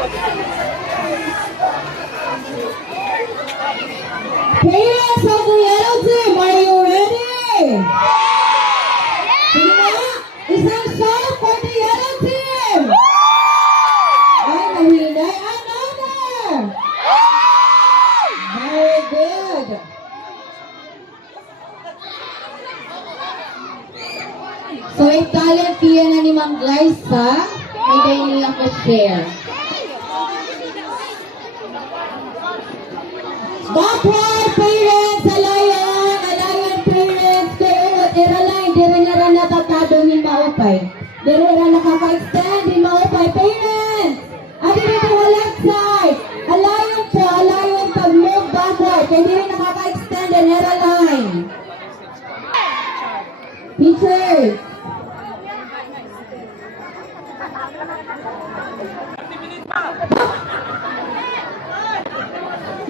Parents of the yellow team, are you ready? Sige na, isang shot for the yellow team. Ay, nahinay. Another. Very good. So, yung talent piya na ni Ma'am Glyza, may dahil nilang pa-share. Backward parents, alayan parents, kayo, iraline, dire nga rin natatado min maupay. Dire nga nakaka-extend din maupay, parents! Adi rin po left side, alayan pag move backward, kaya dire nakaka-extend din iraline. Teachers!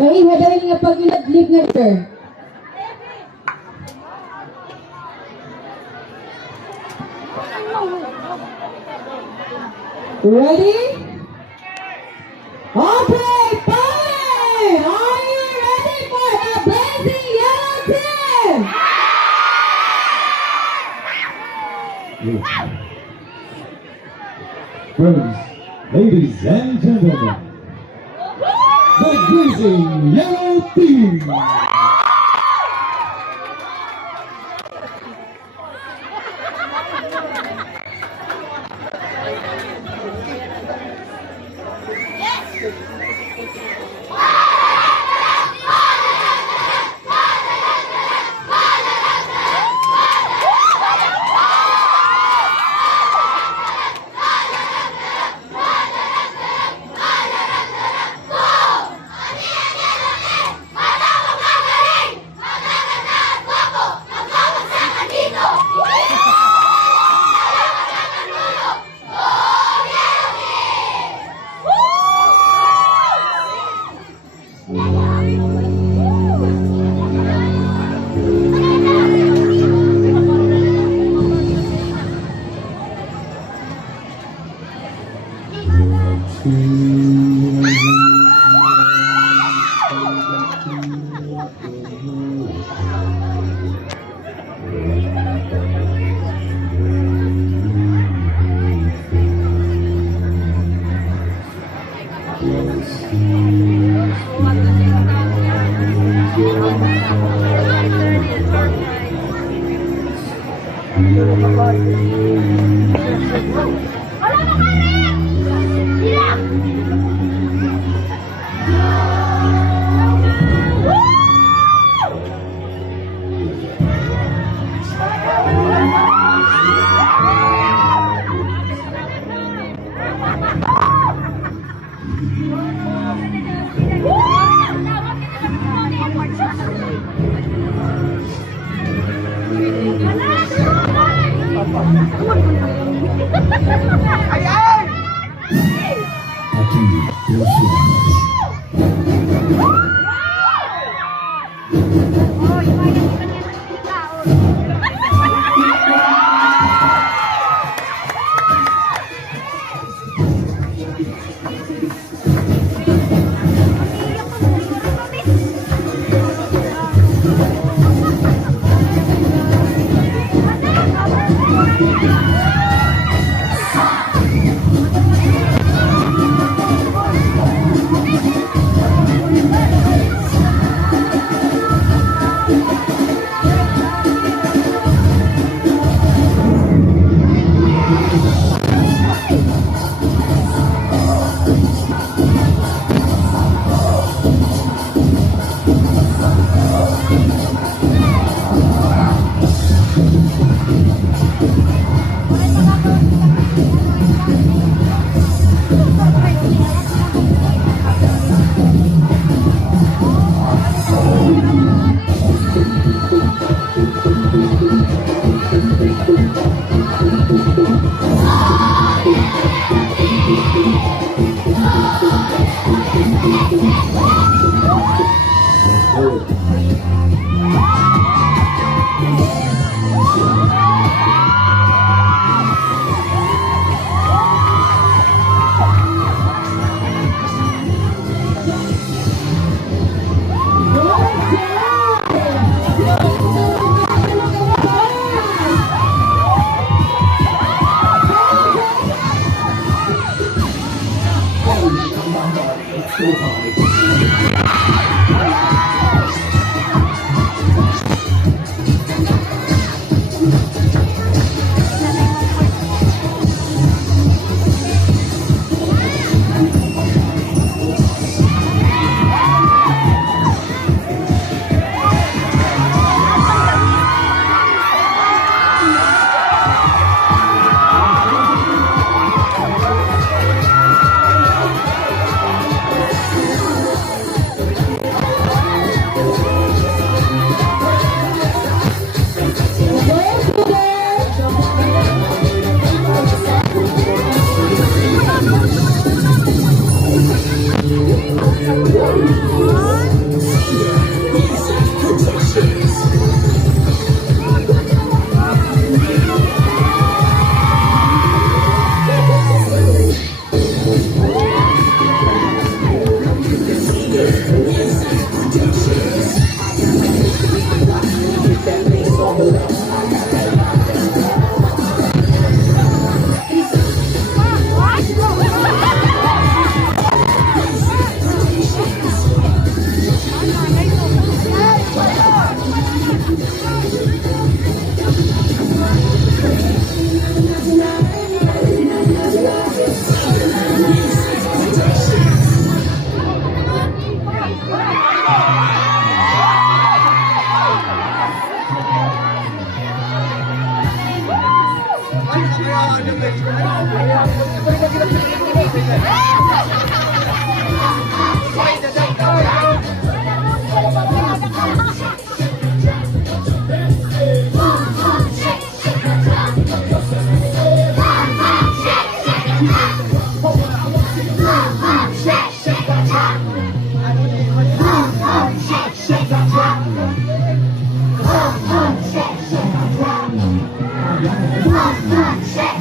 May iba dahil nga pag inadlib na sir. Ready? Okay, fire! Are you ready for the blazing yellow team? Friends, ladies and gentlemen, the Blazing Yellow Team!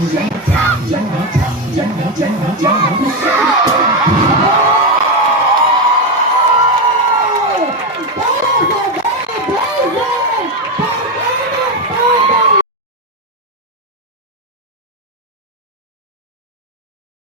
Shake,